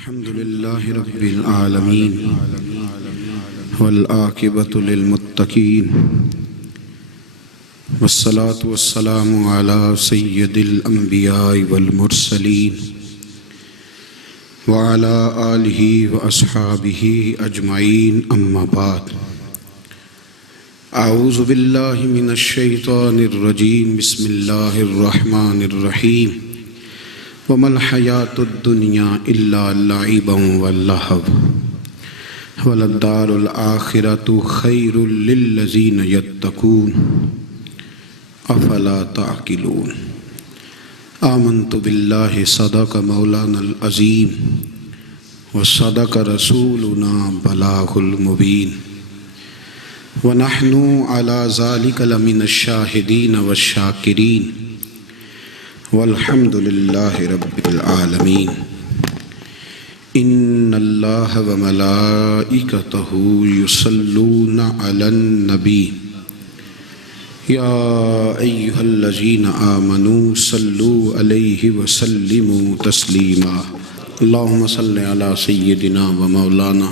الحمد لله رب العالمين والعاقبة للمتقين والصلاة والسلام على سيد الأنبياء والمرسلين وعلى آله وأصحابه أجمعين أما بعد أعوذ بالله من الشيطان الرجيم بسم الله الرحمن الرحيم وما الحياة الدنيا إلا لعب ولهو وللدار الآخرة خير للذين يتقون أفلا تعقلون آمنت بالله صدق مولانا العظيم وصدق رسولنا بلاغ المبين ونحن على ذلك لمن الشاهدين والشاكرين والحمد لله رب العالمين إن الله وملائكته يصلون على النبي يا أيها الذين آمنوا صلوا عليه وسلموا تسليما اللهم صل على سيدنا ومولانا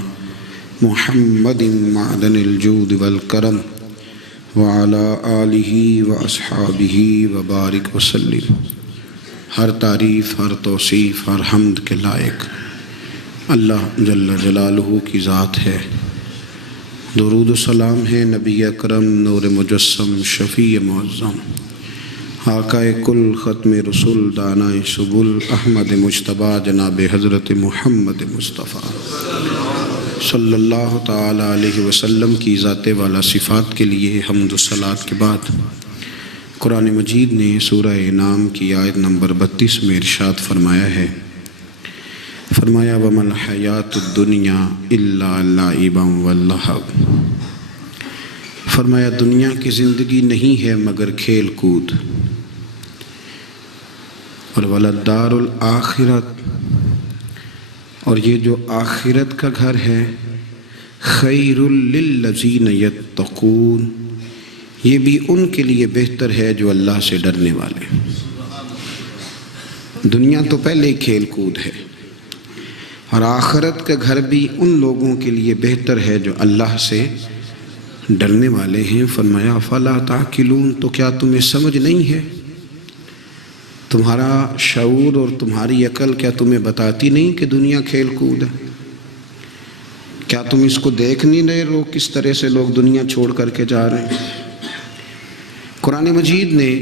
محمد معدن الجود والكرم وعلى آله وأصحابه وبارك وسلم ہر تعریف، ہر توصیف، ہر حمد کے لائق اللہ جل جلالہ کی ذات ہے۔ درود و سلام ہے نبی اکرم نور مجسم شفیع معظم آقا کل ختم رسول دانائے سبل احمد مجتبی جناب حضرت محمد مصطفیٰ صلی اللہ تعالی علیہ وسلم کی ذات والا صفات کے لیے حمد و صلات کے بعد قرآن مجید نے سورہ انعام کی آیت نمبر 32 میں ارشاد فرمایا ہے، فرمایا وَمَا الْحَيَاةُ الدُّنْيَا إِلَّا لَعِبًا وَلَهْوٌ، فرمایا دنیا کی زندگی نہیں ہے مگر کھیل کود، اور وَلَلدَّارُ الْآخِرَةُ، اور یہ جو آخرت کا گھر ہے، خَيْرٌ لِلَّذِينَ يَتَّقُونَ، یہ بھی ان کے لیے بہتر ہے جو اللہ سے ڈرنے والے۔ دنیا تو پہلے کھیل کود ہے، اور آخرت کا گھر بھی ان لوگوں کے لیے بہتر ہے جو اللہ سے ڈرنے والے ہیں۔ فرمایا فلا تعقلون، تو کیا تمہیں سمجھ نہیں ہے؟ تمہارا شعور اور تمہاری عقل کیا تمہیں بتاتی نہیں کہ دنیا کھیل کود ہے؟ کیا تم اس کو دیکھ نہیں رہے لوگ کس طرح سے لوگ دنیا چھوڑ کر کے جا رہے ہیں؟ قرآن مجید نے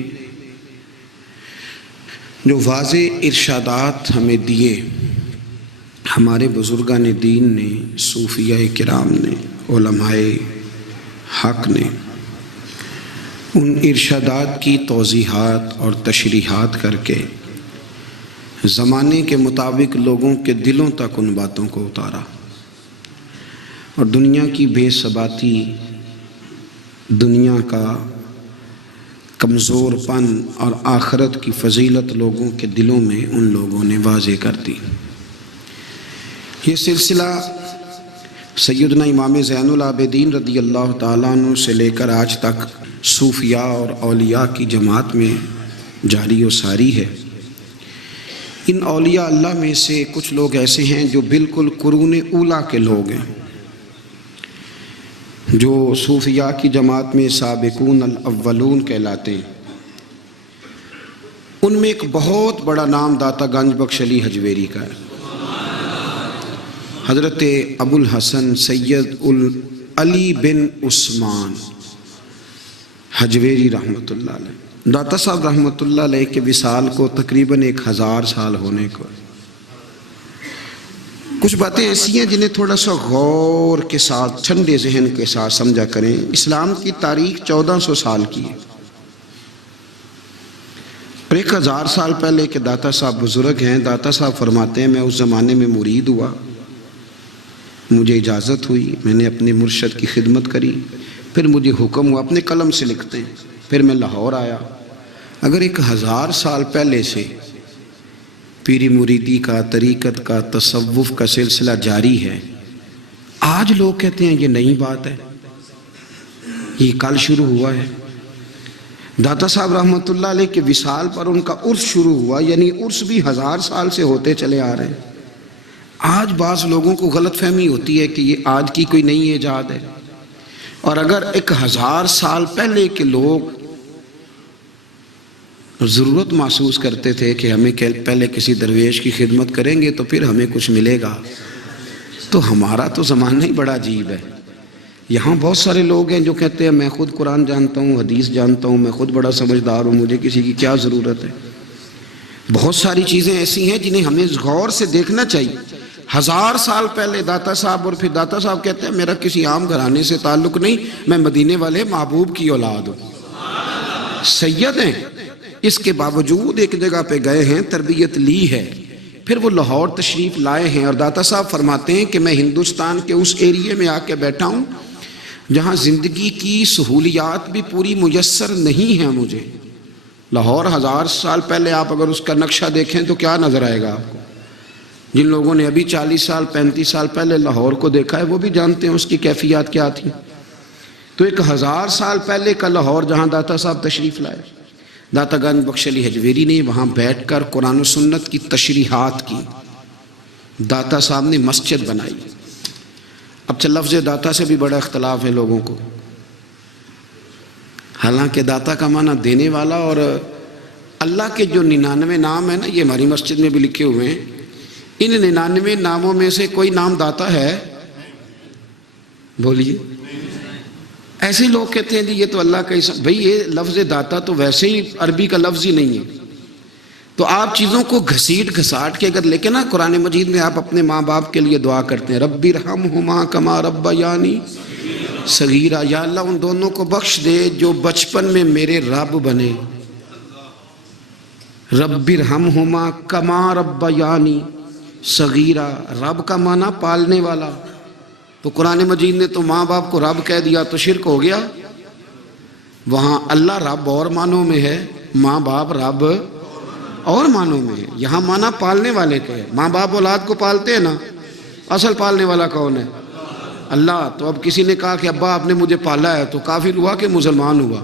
جو واضح ارشادات ہمیں دیے، ہمارے بزرگان دین نے، صوفیاء کرام نے، علماء حق نے ان ارشادات کی توضیحات اور تشریحات کر کے زمانے کے مطابق لوگوں کے دلوں تک ان باتوں کو اتارا، اور دنیا کی بے ثباتی، دنیا کا کمزور پن اور آخرت کی فضیلت لوگوں کے دلوں میں ان لوگوں نے واضح کر دی۔ یہ سلسلہ سیدنا امام زین العابدین رضی اللہ تعالیٰ عنہ سے لے کر آج تک صوفیاء اور اولیاء کی جماعت میں جاری و ساری ہے۔ ان اولیاء اللہ میں سے کچھ لوگ ایسے ہیں جو بالکل قرون اولیٰ کے لوگ ہیں، جو صوفیاء کی جماعت میں سابقون الاولون کہلاتے ہیں۔ ان میں ایک بہت بڑا نام داتا گنج بخش علی حجویری کا ہے۔ حضرت ابو الحسن سید علی بن عثمان حجویری رحمۃ اللہ علیہ، داتا صاحب رحمۃ اللہ علیہ کے وصال کو تقریباً 1000 سال ہونے کو۔ کچھ باتیں ایسی ہیں جنہیں تھوڑا سا غور کے ساتھ، ٹھنڈے ذہن کے ساتھ سمجھا کریں۔ اسلام کی تاریخ 1400 سال کی ہے، اور 1000 سال پہلے کے داتا صاحب بزرگ ہیں۔ داتا صاحب فرماتے ہیں میں اس زمانے میں مرید ہوا، مجھے اجازت ہوئی، میں نے اپنے مرشد کی خدمت کری، پھر مجھے حکم ہوا، اپنے قلم سے لکھتے ہیں، پھر میں لاہور آیا۔ اگر 1000 سال پہلے سے پیری مریدی کا، طریقت کا، تصوف کا سلسلہ جاری ہے، آج لوگ کہتے ہیں یہ نئی بات ہے، یہ کل شروع ہوا ہے۔ داتا صاحب رحمۃ اللہ علیہ کے وصال پر ان کا عرس شروع ہوا، یعنی عرس بھی 1000 سال سے ہوتے چلے آ رہے ہیں۔ آج بعض لوگوں کو غلط فہمی ہوتی ہے کہ یہ آج کی کوئی نئی ایجاد ہے، اور اگر 1000 سال پہلے کے لوگ ضرورت محسوس کرتے تھے کہ ہمیں پہلے کسی درویش کی خدمت کریں گے تو پھر ہمیں کچھ ملے گا، تو ہمارا تو زمانہ ہی بڑا عجیب ہے۔ یہاں بہت سارے لوگ ہیں جو کہتے ہیں میں خود قرآن جانتا ہوں، حدیث جانتا ہوں، میں خود بڑا سمجھدار ہوں، مجھے کسی کی کیا ضرورت ہے۔ بہت ساری چیزیں ایسی ہیں جنہیں ہمیں غور سے دیکھنا چاہیے۔ 1000 سال پہلے داتا صاحب، اور پھر داتا صاحب کہتے ہیں میرا کسی عام گھرانے سے تعلق نہیں، میں مدینے والے محبوب کی اولاد ہوں، سید ہیں، اس کے باوجود ایک جگہ پہ گئے ہیں، تربیت لی ہے، پھر وہ لاہور تشریف لائے ہیں، اور داتا صاحب فرماتے ہیں کہ میں ہندوستان کے اس ایریے میں آ کے بیٹھا ہوں جہاں زندگی کی سہولیات بھی پوری میسر نہیں ہیں مجھے۔ لاہور 1000 سال پہلے آپ اگر اس کا نقشہ دیکھیں تو کیا نظر آئے گا آپ کو؟ جن لوگوں نے ابھی 40 سال 35 سال پہلے لاہور کو دیکھا ہے وہ بھی جانتے ہیں اس کی کیفیات کیا تھی۔ تو ایک 1000 سال پہلے کا لاہور جہاں داتا صاحب تشریف لائے، داتا گنج بخش علی حجویری نے وہاں بیٹھ کر قرآن و سنت کی تشریحات کی، داتا صاحب نے مسجد بنائی۔ اب لفظ داتا سے بھی بڑا اختلاف ہے لوگوں کو، حالانکہ داتا کا معنی دینے والا، اور اللہ کے جو 99 نام ہیں نا، یہ ہماری مسجد میں بھی لکھے ہوئے ہیں، ان 99 ناموں میں سے کوئی نام داتا ہے؟ بولیے۔ ایسے لوگ کہتے ہیں جی یہ تو اللہ کا اسم، بھئی یہ لفظ داتا تو ویسے ہی عربی کا لفظ ہی نہیں ہے، تو آپ چیزوں کو گھسیٹ گھساٹ کے اگر لے کے نا قرآن مجید میں آپ اپنے ماں باپ کے لیے دعا کرتے ہیں، رب ارحمہما کما ربیانی صغیرا، یا اللہ ان دونوں کو بخش دے جو بچپن میں میرے رب بنے۔ رب ارحمہما کما ربیانی صغیرا، رب کا معنی پالنے والا، تو قرآن مجید نے تو ماں باپ کو رب کہہ دیا تو شرک ہو گیا۔ وہاں اللہ رب اور معنوں میں ہے، ماں باپ رب اور معنوں میں ہے، یہاں معنی پالنے والے کا ہے۔ ماں باپ اولاد کو پالتے ہیں نا، اصل پالنے والا کون ہے؟ اللہ۔ تو اب کسی نے کہا کہ ابا آپ نے مجھے پالا ہے، تو کافر ہوا کہ مسلمان ہوا؟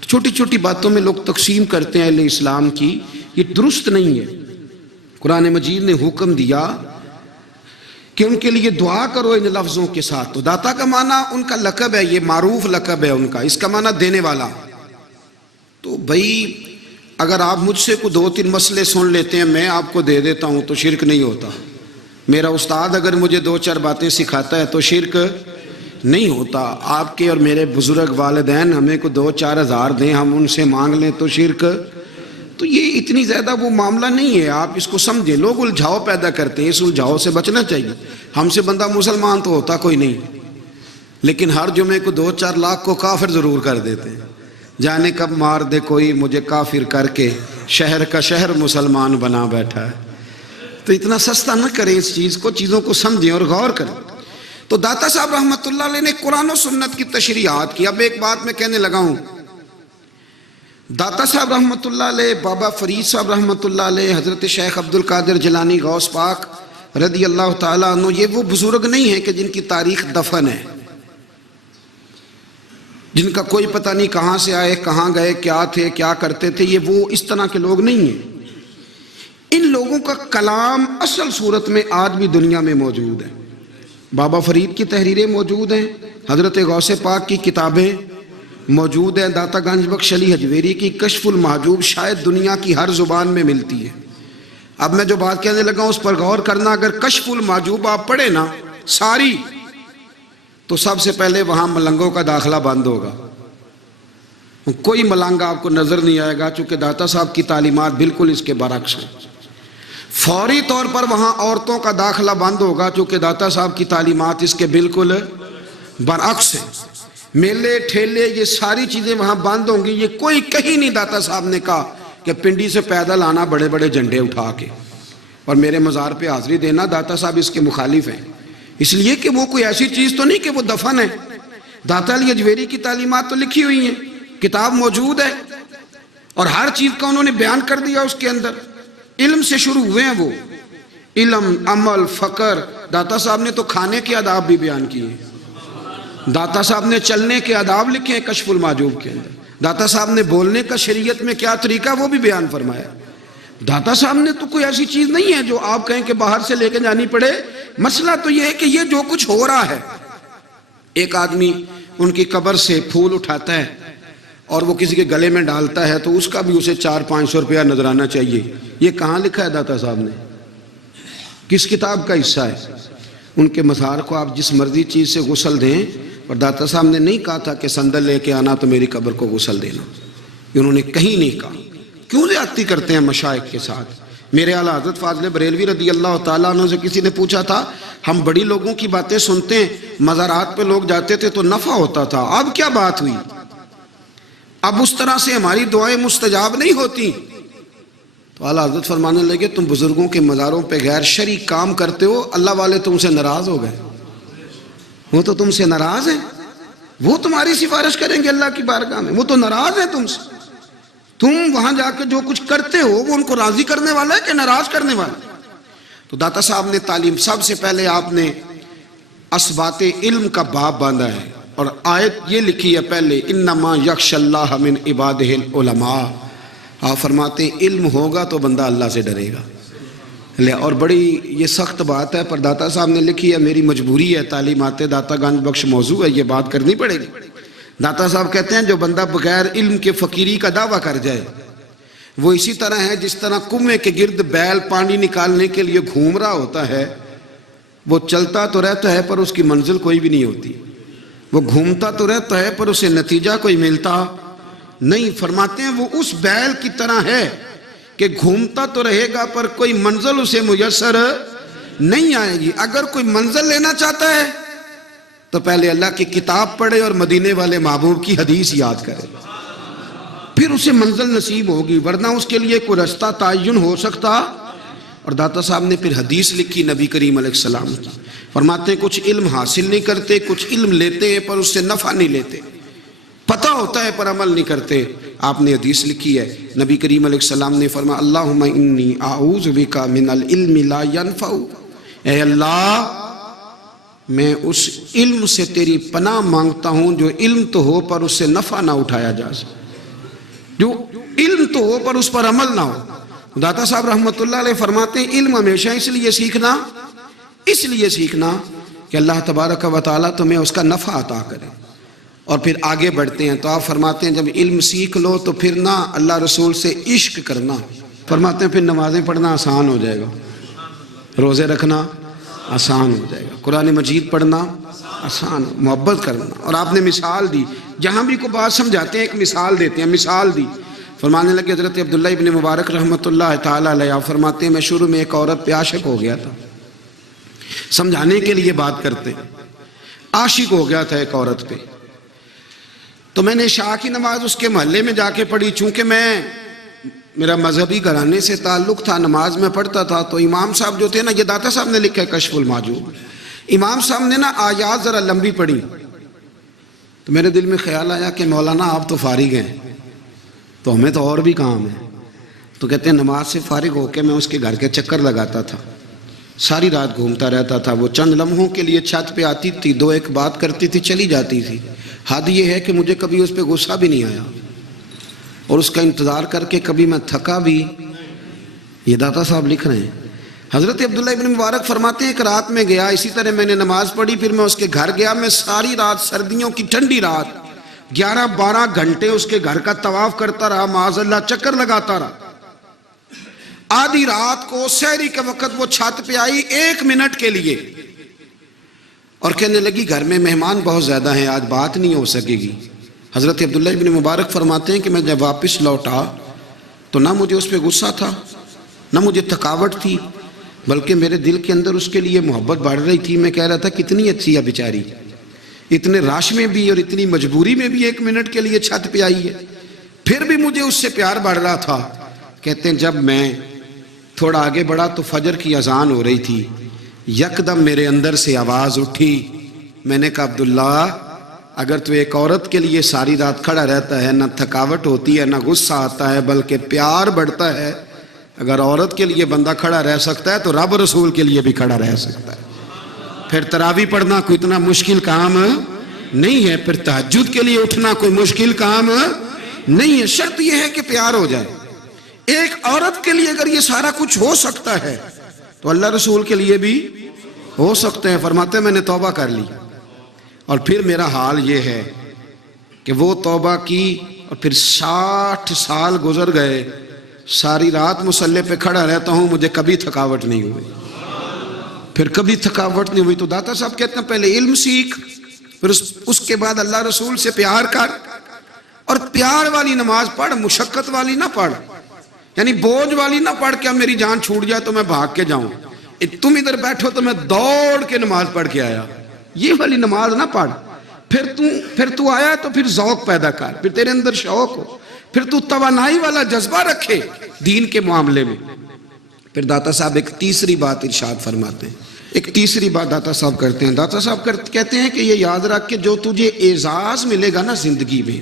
تو چھوٹی چھوٹی باتوں میں لوگ تقسیم کرتے ہیں اہل اسلام کی، یہ درست نہیں ہے۔ قرآن مجید نے حکم دیا کہ ان کے لیے دعا کرو ان لفظوں کے ساتھ، تو داتا کا معنی ان کا لقب ہے، یہ معروف لقب ہے ان کا، اس کا معنی دینے والا۔ تو بھئی اگر آپ مجھ سے کوئی 2-3 مسئلے سن لیتے ہیں، میں آپ کو دے دیتا ہوں تو شرک نہیں ہوتا۔ میرا استاد اگر مجھے 2-4 باتیں سکھاتا ہے تو شرک نہیں ہوتا۔ آپ کے اور میرے بزرگ والدین ہمیں کو 2-4 ہزار دیں، ہم ان سے مانگ لیں تو شرک، تو یہ اتنی زیادہ وہ معاملہ نہیں ہے، آپ اس کو سمجھیں۔ لوگ الجھاؤ پیدا کرتے ہیں، اس الجھاؤ سے بچنا چاہیے۔ ہم سے بندہ مسلمان تو ہوتا کوئی نہیں، لیکن ہر جمعے کو 2-4 لاکھ کو کافر ضرور کر دیتے ہیں۔ جانے کب مار دے کوئی مجھے کافر کر کے، شہر کا شہر مسلمان بنا بیٹھا ہے۔ تو اتنا سستا نہ کریں اس چیز کو، چیزوں کو سمجھیں اور غور کریں۔ تو داتا صاحب رحمۃ اللہ علیہ نے قرآن و سنت کی تشریحات کی۔ اب ایک بات میں کہنے لگا ہوں، داتا صاحب رحمۃ اللہ علیہ، بابا فرید صاحب رحمۃ اللہ علیہ، حضرت شیخ عبد القادر جیلانی غوث پاک رضی اللہ تعالیٰ عنہ، یہ وہ بزرگ نہیں ہیں کہ جن کی تاریخ دفن ہے، جن کا کوئی پتہ نہیں کہاں سے آئے، کہاں گئے، کیا تھے، کیا کرتے تھے، یہ وہ اس طرح کے لوگ نہیں ہیں۔ ان لوگوں کا کلام اصل صورت میں آج بھی دنیا میں موجود ہے۔ بابا فرید کی تحریریں موجود ہیں، حضرت غوث پاک کی کتابیں موجود ہیں، داتا گنج بخش علی حجویری کی کشف المحجوب شاید دنیا کی ہر زبان میں ملتی ہے۔ اب میں جو بات کہنے لگا ہوں اس پر غور کرنا، اگر کشف المحجوب آپ پڑھیں نا ساری، تو سب سے پہلے وہاں ملنگوں کا داخلہ بند ہوگا، کوئی ملنگ آپ کو نظر نہیں آئے گا، چونکہ داتا صاحب کی تعلیمات بالکل اس کے برعکس ہیں۔ فوری طور پر وہاں عورتوں کا داخلہ بند ہوگا، چونکہ داتا صاحب کی تعلیمات اس کے بالکل برعکس ہیں۔ میلے ٹھیلے یہ ساری چیزیں وہاں بند ہوں گی۔ یہ کوئی کہیں نہیں داتا صاحب نے کہا کہ پنڈی سے پیدل آنا بڑے بڑے جھنڈے اٹھا کے اور میرے مزار پہ حاضری دینا، داتا صاحب اس کے مخالف ہیں، اس لیے کہ وہ کوئی ایسی چیز تو نہیں کہ وہ دفن ہے۔ داتا علی حجویری کی تعلیمات تو لکھی ہوئی ہیں، کتاب موجود ہے، اور ہر چیز کا انہوں نے بیان کر دیا اس کے اندر۔ علم سے شروع ہوئے ہیں وہ، علم، عمل، فقر۔ داتا صاحب نے تو کھانے کے آداب بھی بیان کیے ہیں، داتا صاحب نے چلنے کے آداب لکھے ہیں کشف المحجوب کے اندر، داتا صاحب نے بولنے کا شریعت میں کیا طریقہ وہ بھی بیان فرمایا۔ داتا صاحب نے تو کوئی ایسی چیز نہیں ہے جو آپ کہیں کہ باہر سے لے کے جانی پڑے. مسئلہ تو یہ ہے کہ یہ جو کچھ ہو رہا ہے، ایک آدمی ان کی قبر سے پھول اٹھاتا ہے اور وہ کسی کے گلے میں ڈالتا ہے تو اس کا بھی اسے 400-500 روپیہ نظرانہ چاہیے. یہ کہاں لکھا ہے داتا صاحب نے؟ کس کتاب کا حصہ ہے؟ ان کے مزار کو آپ جس مرضی چیز سے غسل دیں، اور داتا صاحب نے نہیں کہا تھا کہ سندل لے کے آنا تو میری قبر کو غسل دینا. انہوں نے کہیں نہیں کہا. کیوں زیادتی کرتے ہیں مشائخ کے ساتھ؟ میرے اعلیٰ حضرت فاضل بریلوی رضی اللہ تعالیٰ عنہ سے کسی نے پوچھا تھا، ہم بڑی لوگوں کی باتیں سنتے ہیں، مزارات پہ لوگ جاتے تھے تو نفع ہوتا تھا، اب کیا بات ہوئی؟ اب اس طرح سے ہماری دعائیں مستجاب نہیں ہوتی. تو اعلیٰ حضرت فرمانے لگے، تم بزرگوں کے مزاروں پہ غیر شرعی کام کرتے ہو، اللہ والے تم سے ناراض ہو گئے. وہ تو تم سے ناراض ہیں، وہ تمہاری سفارش کریں گے اللہ کی بارگاہ میں، وہ تو ناراض ہیں تم سے. تم وہاں جا کے جو کچھ کرتے ہو وہ ان کو راضی کرنے والا ہے کہ ناراض کرنے والا ہے؟ تو داتا صاحب نے تعلیم، سب سے پہلے آپ نے اسبات علم کا باب باندھا ہے اور آیت یہ لکھی ہے پہلے، انما یخش اللہ من عبادہ العلماء. آپ فرماتے ہیں علم ہوگا تو بندہ اللہ سے ڈرے گا. اور بڑی یہ سخت بات ہے پر داتا صاحب نے لکھی ہے، میری مجبوری ہے، تعلیمات داتا گنج بخش موضوع ہے، یہ بات کرنی پڑے گی. داتا صاحب کہتے ہیں جو بندہ بغیر علم کے فقیری کا دعویٰ کر جائے وہ اسی طرح ہے جس طرح کنویں کے گرد بیل پانی نکالنے کے لیے گھوم رہا ہوتا ہے. وہ چلتا تو رہتا ہے پر اس کی منزل کوئی بھی نہیں ہوتی، وہ گھومتا تو رہتا ہے پر اسے نتیجہ کوئی ملتا نہیں. فرماتے ہیں وہ اس بیل کی طرح ہے کہ گھومتا تو رہے گا پر کوئی منزل اسے میسر نہیں آئے گی. اگر کوئی منزل لینا چاہتا ہے تو پہلے اللہ کی کتاب پڑھے اور مدینے والے محبوب کی حدیث یاد کرے، پھر اسے منزل نصیب ہوگی، ورنہ اس کے لیے کوئی رستہ تعین ہو سکتا. اور داتا صاحب نے پھر حدیث لکھی نبی کریم علیہ السلام کی. فرماتے ہیں کچھ علم حاصل نہیں کرتے، کچھ علم لیتے ہیں پر اس سے نفع نہیں لیتے، پتہ ہوتا ہے پر عمل نہیں کرتے. آپ نے حدیث لکھی ہے، نبی کریم علیہ السلام نے فرمایا اللہم انی اعوذ بک من العلم لا ینفع. اے اللہ میں اس علم سے تیری پناہ مانگتا ہوں جو علم تو ہو پر اس سے نفع نہ اٹھایا جا سکے، جو علم تو ہو پر اس پر عمل نہ ہو. داتا صاحب رحمۃ اللہ علیہ فرماتے ہیں علم ہمیشہ اس لیے سیکھنا کہ اللہ تبارک و تعالیٰ تمہیں اس کا نفع عطا کرے. اور پھر آگے بڑھتے ہیں تو آپ فرماتے ہیں جب علم سیکھ لو تو پھر نہ اللہ رسول سے عشق کرنا. فرماتے ہیں پھر نمازیں پڑھنا آسان ہو جائے گا، روزے رکھنا آسان ہو جائے گا، قرآن مجید پڑھنا آسان، محبت کرنا. اور آپ نے مثال دی، جہاں بھی کوئی بات سمجھاتے ہیں ایک مثال دیتے ہیں. مثال دی، فرمانے لگے حضرت عبداللہ ابن مبارک رحمۃ اللہ تعالیٰ علیہ فرماتے ہیں میں شروع میں ایک عورت پہ عاشق ہو گیا تھا. سمجھانے کے لیے بات کرتے ہیں، عاشق ہو گیا تھا ایک عورت پہ. تو میں نے عشاء کی نماز اس کے محلے میں جا کے پڑھی. چونکہ میرا مذہبی گھرانے سے تعلق تھا، نماز میں پڑھتا تھا، تو امام صاحب جو تھے نا، یہ داتا صاحب نے لکھا ہے کشف المحجوب، امام صاحب نے نا آیات ذرا لمبی پڑھی. تو میرے دل میں خیال آیا کہ مولانا آپ تو فارغ ہیں تو ہمیں تو اور بھی کام ہے. تو کہتے ہیں نماز سے فارغ ہو کے میں اس کے گھر کے چکر لگاتا تھا، ساری رات گھومتا رہتا تھا. وہ چند لمحوں کے لیے چھت پہ آتی تھی، دو ایک بات کرتی تھی، چلی جاتی تھی. حد یہ ہے کہ مجھے کبھی اس پہ غصہ بھی نہیں آیا اور اس کا انتظار کر کے کبھی میں تھکا بھی. یہ داتا صاحب لکھ رہے ہیں. حضرت عبداللہ ابن مبارک فرماتے ہیں ایک رات میں گیا، اسی طرح میں نے نماز پڑھی، پھر میں اس کے گھر گیا. میں ساری رات، سردیوں کی ٹھنڈی رات، 11-12 گھنٹے اس کے گھر کا طواف کرتا رہا، معاذ اللہ چکر لگاتا رہا. آدھی رات کو سحری کے وقت وہ چھت پہ آئی 1 منٹ کے لیے اور کہنے لگی گھر میں مہمان بہت زیادہ ہیں، آج بات نہیں ہو سکے گی. حضرت عبداللہ ابن مبارک فرماتے ہیں کہ میں جب واپس لوٹا تو نہ مجھے اس پہ غصہ تھا، نہ مجھے تھکاوٹ تھی، بلکہ میرے دل کے اندر اس کے لیے محبت بڑھ رہی تھی. میں کہہ رہا تھا کتنی اچھی ہے بیچاری، اتنے راش میں بھی اور اتنی مجبوری میں بھی 1 منٹ کے لیے چھت پہ آئی ہے، پھر بھی مجھے اس سے پیار بڑھ رہا تھا. کہتے ہیں جب میں تھوڑا آگے بڑھا تو فجر کی اذان ہو رہی تھی. یکدم میرے اندر سے آواز اٹھی. میں نے کہا عبداللہ اگر تو ایک عورت کے لیے ساری رات کھڑا رہتا ہے، نہ تھکاوٹ ہوتی ہے، نہ غصہ آتا ہے، بلکہ پیار بڑھتا ہے، اگر عورت کے لیے بندہ کھڑا رہ سکتا ہے تو رب رسول کے لیے بھی کھڑا رہ سکتا ہے. پھر تراویح پڑھنا کوئی اتنا مشکل کام نہیں ہے، پھر تہجد کے لیے اٹھنا کوئی مشکل کام نہیں ہے. شرط یہ ہے کہ پیار ہو جائے. ایک عورت کے لیے اگر یہ سارا کچھ ہو سکتا ہے تو اللہ رسول کے لیے بھی ہو سکتے ہیں. فرماتے ہیں میں نے توبہ کر لی اور پھر میرا حال یہ ہے کہ وہ توبہ کی اور پھر 60 سال گزر گئے, ساری رات مصلی پہ کھڑا رہتا ہوں, مجھے کبھی تھکاوٹ نہیں ہوئی, پھر کبھی تھکاوٹ نہیں ہوئی. تو داتا صاحب کہتے ہیں پہلے علم سیکھ, پھر اس کے بعد اللہ رسول سے پیار کر, اور پیار والی نماز پڑھ, مشقت والی نہ پڑھ, یعنی بوجھ والی نہ پڑھ کہ اب میری جان چھوٹ جائے تو میں بھاگ کے جاؤں, تم ادھر بیٹھو تو میں دوڑ کے نماز پڑھ کے آیا, یہ والی نماز نہ پڑھ. پھر تو آیا تو پھر ذوق پیدا کر, پھر تیرے اندر شوق ہو, پھر تو توانائی والا جذبہ رکھے دین کے معاملے میں. پھر داتا صاحب ایک تیسری بات ارشاد فرماتے ہیں, ایک تیسری بات داتا صاحب کرتے ہیں. داتا صاحب کہتے ہیں کہ یہ یاد رکھ کہ جو تجھے اعزاز ملے گا نا زندگی میں,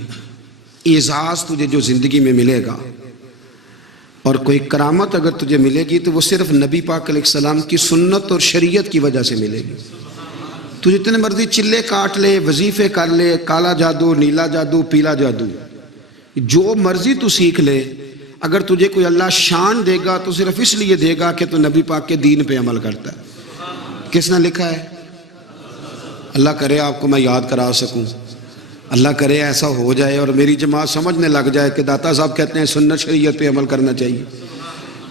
اعزاز تجھے جو زندگی میں ملے گا اور کوئی کرامت اگر تجھے ملے گی تو وہ صرف نبی پاک علیہ السلام کی سنت اور شریعت کی وجہ سے ملے گی. تو جتنے مرضی چلے کاٹ لے, وظیفے کر لے, کالا جادو, نیلا جادو, پیلا جادو, جو مرضی تو سیکھ لے, اگر تجھے کوئی اللہ شان دے گا تو صرف اس لیے دے گا کہ تو نبی پاک کے دین پہ عمل کرتا ہے. کس نے لکھا ہے؟ اللہ کرے آپ کو میں یاد کرا سکوں, اللہ کرے ایسا ہو جائے اور میری جماعت سمجھنے لگ جائے کہ داتا صاحب کہتے ہیں سنت شریعت پہ عمل کرنا چاہیے,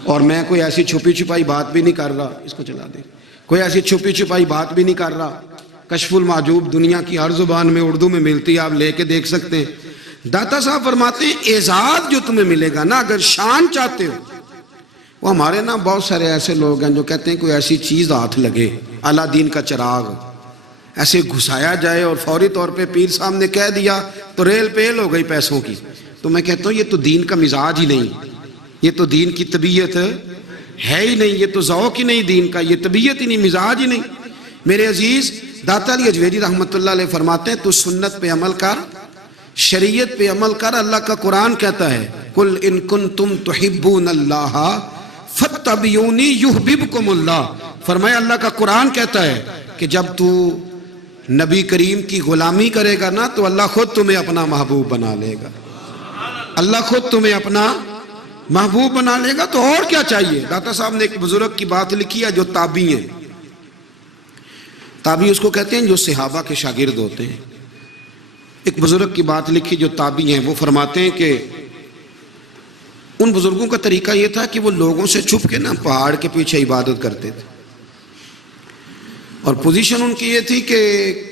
اور میں کوئی ایسی چھپی چھپائی بات بھی نہیں کر رہا, اس کو چلا دے, کوئی ایسی چھپی چھپائی بات بھی نہیں کر رہا. کشف المعجوب دنیا کی ہر زبان میں اردو میں ملتی ہے, آپ لے کے دیکھ سکتے ہیں. داتا صاحب فرماتے ہیں اعزاز جو تمہیں ملے گا نا, اگر شان چاہتے ہو, وہ ہمارے نا بہت سارے ایسے لوگ ہیں جو کہتے ہیں کوئی ایسی چیز ہاتھ لگے, اعلیٰ دین کا چراغ ایسے گھسایا جائے اور فوری طور پہ پیر صاحب نے کہہ دیا تو ریل پیل ہو گئی پیسوں کی. تو میں کہتا ہوں یہ تو دین کا مزاج ہی نہیں, یہ تو دین کی طبیعت ہے ہی نہیں, یہ تو ذوق ہی نہیں دین کا, یہ طبیعت ہی نہیں, مزاج ہی نہیں. میرے عزیز داتا علی اجویری رحمۃ اللہ علیہ فرماتے ہیں تو سنت پہ عمل کر, شریعت پہ عمل کر. اللہ کا قرآن کہتا ہے قل ان کنتم تحبون اللہ فاتبعونی یحببکم اللہ. فرمایا اللہ کا قرآن کہتا ہے کہ جب تو نبی کریم کی غلامی کرے گا نا تو اللہ خود تمہیں اپنا محبوب بنا لے گا, اللہ خود تمہیں اپنا محبوب بنا لے گا. تو اور کیا چاہیے؟ داتا صاحب نے ایک بزرگ کی بات لکھی ہے جو تابعی ہیں, تابعی اس کو کہتے ہیں جو صحابہ کے شاگرد ہوتے ہیں. ایک بزرگ کی بات لکھی جو تابعی ہیں, وہ فرماتے ہیں کہ ان بزرگوں کا طریقہ یہ تھا کہ وہ لوگوں سے چھپ کے نا پہاڑ کے پیچھے عبادت کرتے تھے, اور پوزیشن ان کی یہ تھی کہ